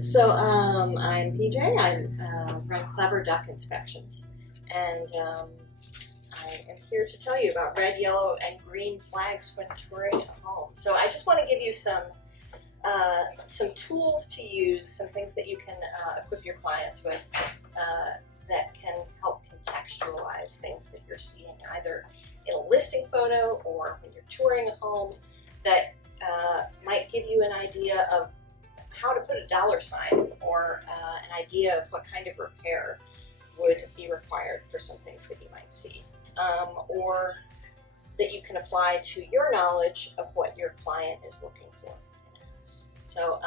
So I'm PJ. I run Clever Duck Inspections, and I am here to tell you about red, yellow, and green flags when touring a home. So I just want to give you some tools to use, some things that you can equip your clients with that can help contextualize things that you're seeing either in a listing photo or when you're touring a home that might give you an idea of how to put a dollar sign or an idea of what kind of repair would be required for some things that you might see, or that you can apply to your knowledge of what your client is looking for in a house. So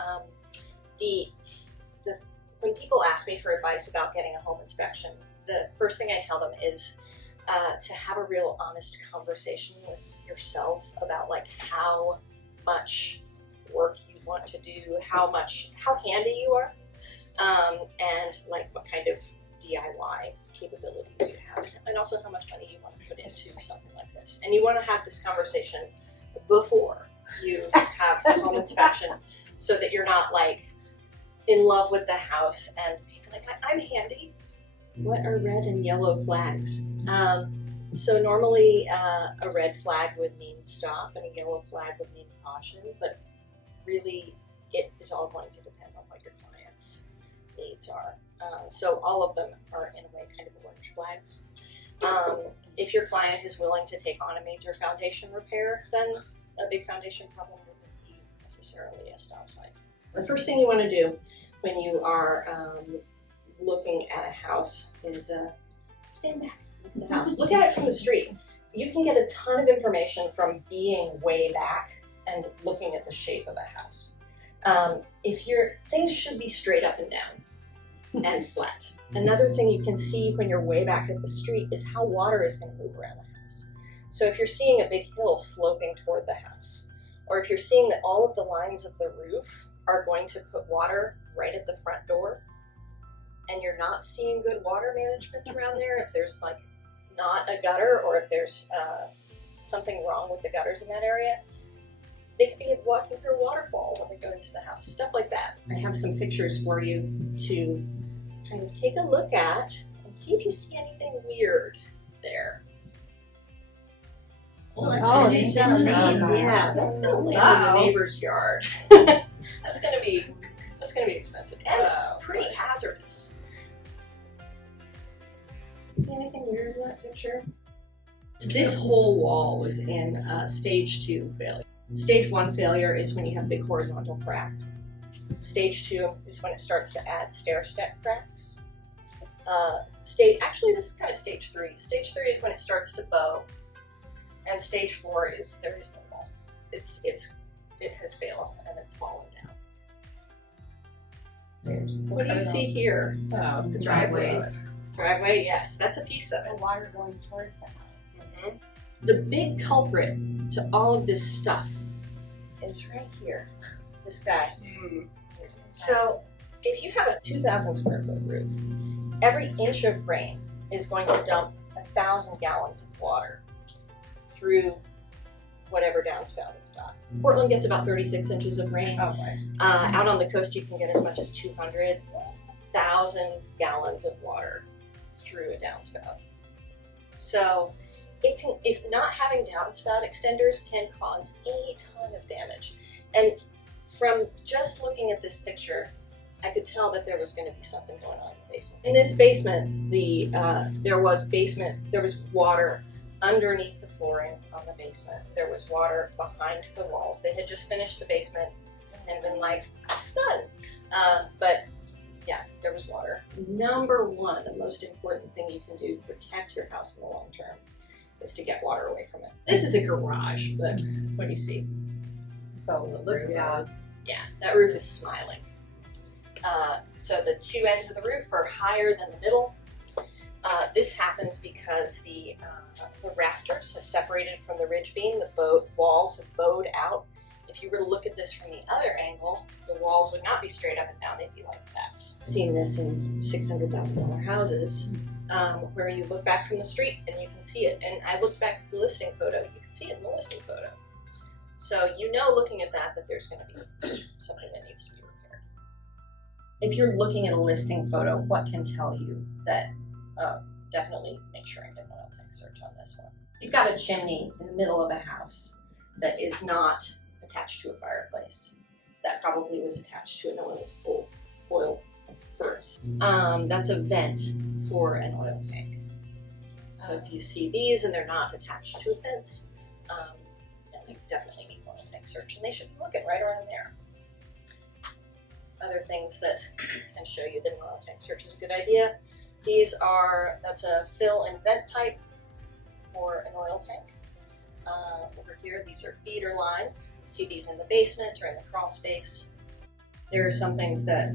when people ask me for advice about getting a home inspection, the first thing I tell them is to have a real honest conversation with yourself about like how much work you want to do, how handy you are, and like what kind of DIY capabilities you have, and also how much money you want to put into something like this. And you want to have this conversation before you have the home inspection, so that you're not like in love with the house and being like, I'm handy. What are red and yellow flags? So normally a red flag would mean stop and a yellow flag would mean caution, but really it is all going to depend on what your client's needs are. So all of them are in a way kind of orange flags. If your client is willing to take on a major foundation repair, then a big foundation problem wouldn't be necessarily a stop sign. The first thing you want to do when you are looking at a house is stand back, look at the house, look at it from the street. You can get a ton of information from being way back and looking at the shape of a house. Things should be straight up and down and flat. Another thing you can see when you're way back at the street is how water is going to move around the house. So if you're seeing a big hill sloping toward the house, or if you're seeing that all of the lines of the roof are going to put water right at the front door, and you're not seeing good water management around there, if there's like not a gutter, or if there's something wrong with the gutters in that area, they could be walking through a waterfall when they go into the house, stuff like that. I have some pictures for you to kind of take a look at and see if you see anything weird there. He's got a lead. Yeah, that's gonna land in the neighbor's yard. That's gonna be expensive and pretty hazardous. See anything weird in that picture? This whole wall was in stage 2 failure. Stage 1 failure is when you have big horizontal crack. Stage 2 is when it starts to add stair step cracks. Actually, this is kind of stage 3. Stage 3 is when it starts to bow, and stage 4 is there is no wall. It has failed and it's fallen down. What do you see here? Oh, the driveway. Driveway, yes, that's a piece of it. The water going towards the house. Mm-hmm. The big culprit to all of this stuff is right here, this guy. So if you have a 2,000 square foot roof, every inch of rain is going to dump 1,000 gallons of water through whatever downspout it's got. Portland gets about 36 inches of rain. Okay. Out on the coast, you can get as much as 200,000 gallons of water through a downspout. So it can, if not having downspout extenders, can cause a ton of damage. And from just looking at this picture, I could tell that there was going to be something going on in the basement. In this basement, there was water underneath the flooring on the basement. There was water behind the walls. They had just finished the basement and been like, done. But yeah, there was water. Number one, the most important thing you can do to protect your house in the long term is to get water away from it. This is a garage, but what do you see? Oh, it looks Yeah, that roof is smiling. So the two ends of the roof are higher than the middle. This happens because the rafters have separated from the ridge beam. The walls have bowed out. If you were to look at this from the other angle, the walls would not be straight up and down, they'd be like that. I've seen this in $600,000 houses where you look back from the street and you can see it. And I looked back at the listing photo, you can see it in the listing photo. So you know, looking at that there's going to be something that needs to be repaired. if you're looking at a listing photo, what can tell you that definitely make sure and get an oil tank search on this one. You've got a chimney in the middle of a house that is not attached to a fireplace. That probably was attached to an oil furnace. That's a vent for an oil tank. So if you see these and they're not attached to a fence, then they definitely need an oil tank search, and they should be looking right around there. Other things that can show you that an oil tank search is a good idea. That's a fill and vent pipe for an oil tank. Over here, these are feeder lines. You see these in the basement or in the crawl space. There are some things that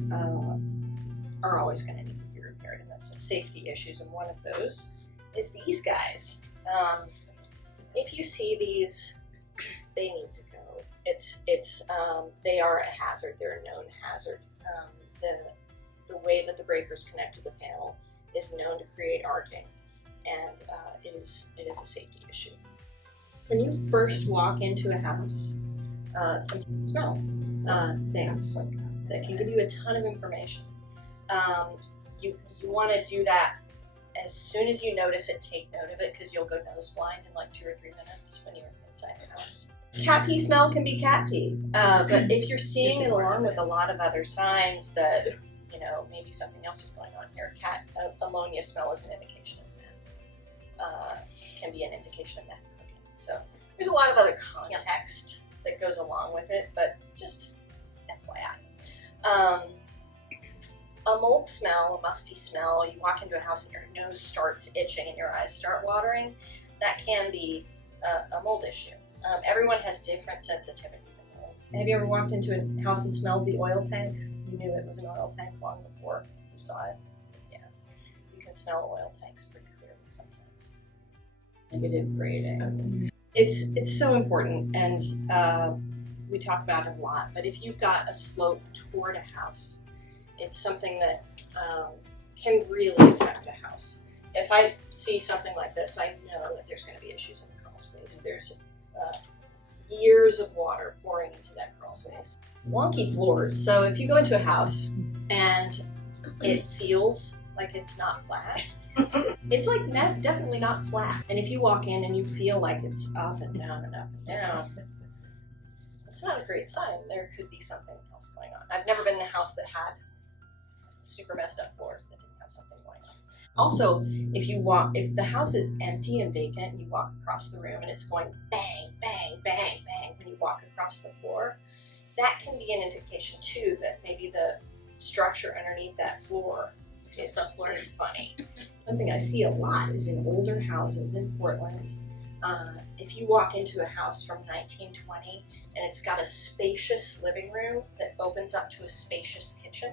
are always going to need to be repaired, and that's some safety issues, and one of those is these guys. If you see these, they need to go. They are a hazard. They're a known hazard. The way that the breakers connect to the panel is known to create arcing, and it is a safety issue. When you first walk into a house, some smell things that can give you a ton of information. You want to do that as soon as you notice it. Take note of it, because you'll go nose blind in like 2 or 3 minutes when you're inside the house. Cat pee smell can be cat pee, but if you're seeing it along with a lot of other signs that, maybe something else is going on here, ammonia smell is an indication of meth. Can be an indication of meth cooking. So there's a lot of other context that goes along with it, but just FYI. A mold smell, a musty smell, you walk into a house and your nose starts itching and your eyes start watering, that can be a mold issue. Everyone has different sensitivity to mold. Have you ever walked into a house and smelled the oil tank? You knew it was an oil tank long before you saw it? Yeah. You can smell oil tanks pretty clearly sometimes. Negative grading. It's so important, and we talk about it a lot, but if you've got a slope toward a house, it's something that can really affect a house. If I see something like this, I know that there's going to be issues in the crawl space. There's years of water pouring into that crawl space. Wonky floors. So if you go into a house and it feels like it's not flat, it's like definitely not flat. And if you walk in and you feel like it's up and down and up and down, it's not a great sign. There could be something else going on. I've never been in a house that had super messed up floors that didn't have something going on. Also, if the house is empty and vacant and you walk across the room and it's going bang, bang, bang, bang when you walk across the floor, that can be an indication too that maybe the structure underneath that floor is funny. Something I see a lot is in older houses in Portland. If you walk into a house from 1920 and it's got a spacious living room that opens up to a spacious kitchen,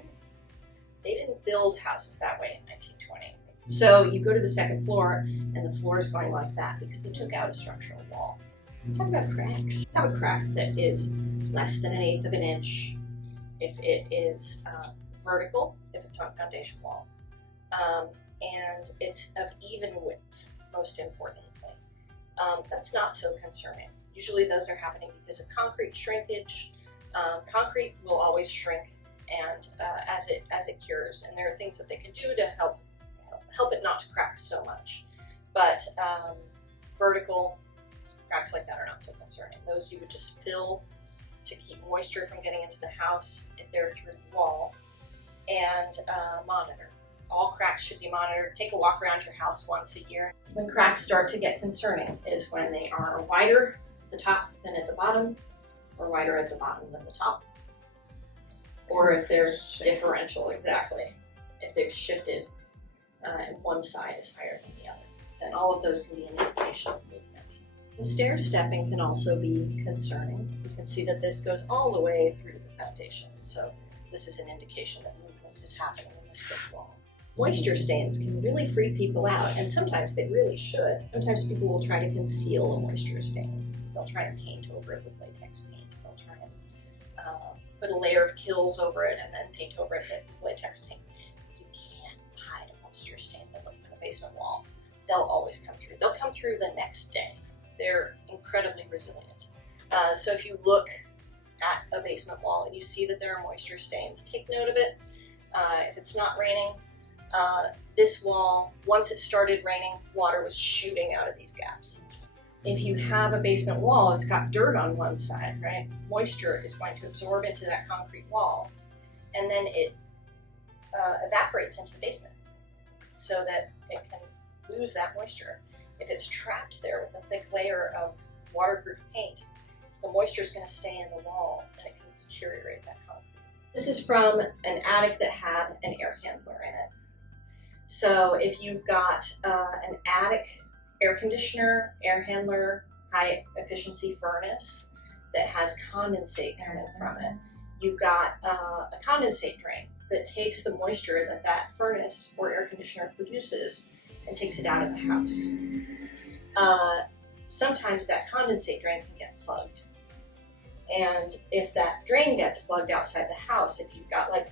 they didn't build houses that way in 1920. So you go to the second floor and the floor is going like that because they took out a structural wall. Let's talk about cracks. Have a crack that is less than 1/8 of an inch if it is vertical, if it's on foundation wall, and it's of even width, most importantly. That's not so concerning. Usually those are happening because of concrete shrinkage. Concrete will always shrink and as it cures, and there are things that they can do to help it not to crack so much. But vertical cracks like that are not so concerning. Those you would just fill to keep moisture from getting into the house if they're through the wall, and monitor. All cracks should be monitored. Take a walk around your house once a year. When cracks start to get concerning is when they are wider at the top than at the bottom, or wider at the bottom than the top, or if they're differential, exactly. If they've shifted and one side is higher than the other, then all of those can be an indication of movement. The stair stepping can also be concerning. You can see that this goes all the way through the foundation, so this is an indication that movement is happening in this brick wall. Moisture stains can really freak people out, and sometimes they really should. Sometimes people will try to conceal a moisture stain. They'll try and paint over it with latex paint. They'll try and put a layer of Kills over it and then paint over it with latex paint. You can't hide a moisture stain in a basement wall. They'll always come through. They'll come through the next day. They're incredibly resilient. So if you look at a basement wall and you see that there are moisture stains, take note of it. If it's not raining, this wall, once it started raining, water was shooting out of these gaps. If you have a basement wall, it's got dirt on one side, right? Moisture is going to absorb into that concrete wall, and then it evaporates into the basement so that it can lose that moisture. If it's trapped there with a thick layer of waterproof paint, the moisture is going to stay in the wall and it can deteriorate that concrete. This is from an attic that had an air handler in it. So if you've got an attic air conditioner, air handler, high efficiency furnace that has condensate coming from it, you've got a condensate drain that takes the moisture that that furnace or air conditioner produces and takes it out of the house. Sometimes that condensate drain can get plugged. And if that drain gets plugged outside the house, if you've got like,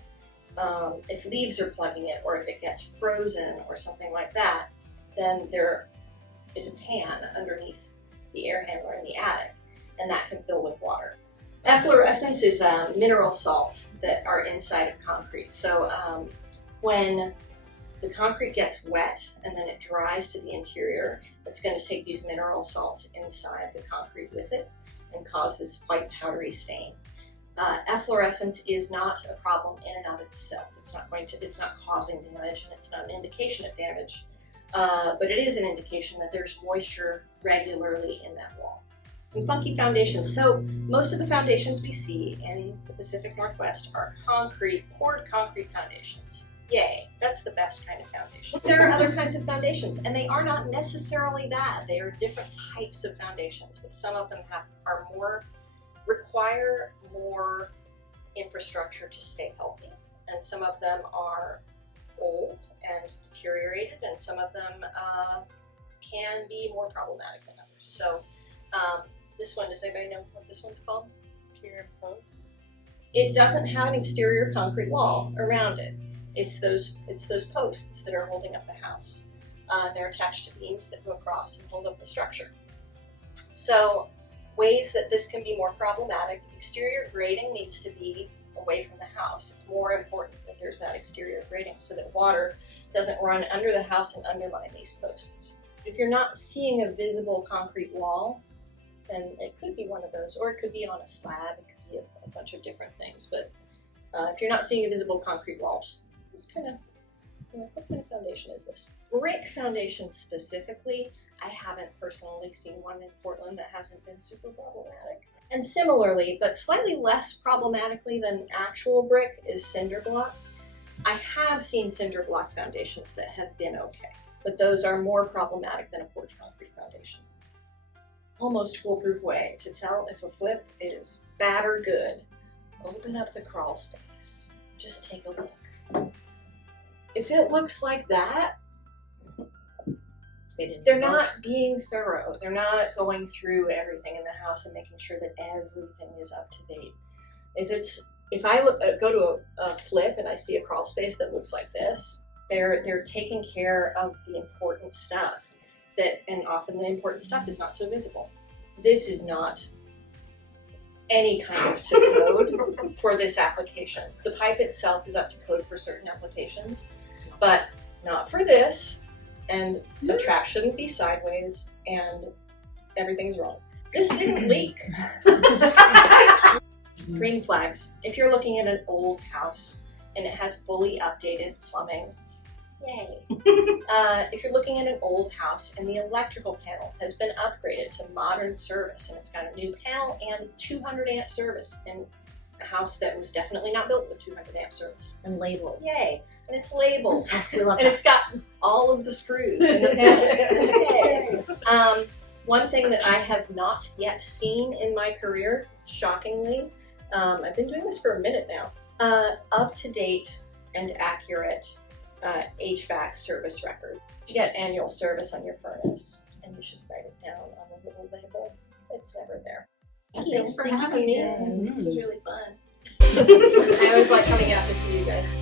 if leaves are plugging it, or if it gets frozen or something like that, then there is a pan underneath the air handler in the attic, and that can fill with water. Efflorescence is mineral salts that are inside of concrete. So when the concrete gets wet and then it dries to the interior, it's going to take these mineral salts inside the concrete with it and cause this white powdery stain. Efflorescence is not a problem in and of itself. It's not causing damage, and it's not an indication of damage, but it is an indication that there's moisture regularly in that wall. Some funky foundations. So most of the foundations we see in the Pacific Northwest are poured concrete foundations. Yay, that's the best kind of foundation. There are other kinds of foundations, and they are not necessarily bad. They are different types of foundations, but some of them require more infrastructure to stay healthy, and some of them are old and deteriorated, and some of them can be more problematic than others. So this one, does anybody know what this one's called? Interior posts. It doesn't have an exterior concrete wall around it. It's those posts that are holding up the house. They're attached to beams that go across and hold up the structure. So ways that this can be more problematic: exterior grading needs to be away from the house. It's more important that there's that exterior grading so that water doesn't run under the house and undermine these posts. If you're not seeing a visible concrete wall, then it could be one of those, or it could be on a slab. It could be a bunch of different things. But if you're not seeing a visible concrete wall, just kind of, what kind of foundation is this? Brick foundation specifically, I haven't personally seen one in Portland that hasn't been super problematic. And similarly, but slightly less problematically than actual brick, is cinder block. I have seen cinder block foundations that have been okay, but those are more problematic than a poured concrete foundation. Almost foolproof way to tell if a flip is bad or good: open up the crawl space. Just take a look. If it looks like that, they're not being thorough. They're not going through everything in the house and making sure that everything is up to date. If I go to a flip and I see a crawl space that looks like this, they're taking care of the important stuff. And often the important stuff is not so visible. This is not any kind of to code for this application. The pipe itself is up to code for certain applications, but not for this. And the trap shouldn't be sideways, and everything's wrong. This didn't leak. Green flags. If you're looking at an old house and it has fully updated plumbing, yay. If you're looking at an old house and the electrical panel has been upgraded to modern service and it's got a new panel and 200 amp service in a house that was definitely not built with 200 amp service. And labeled. Yay. And it's labeled. We love And it's got all of the screws in the panel. One thing that I have not yet seen in my career, shockingly, I've been doing this for a minute now, up-to-date and accurate HVAC service record. You get annual service on your furnace, and you should write it down on a little label. It's never there. Thanks for having me. This was really fun. I always like coming out to see you guys.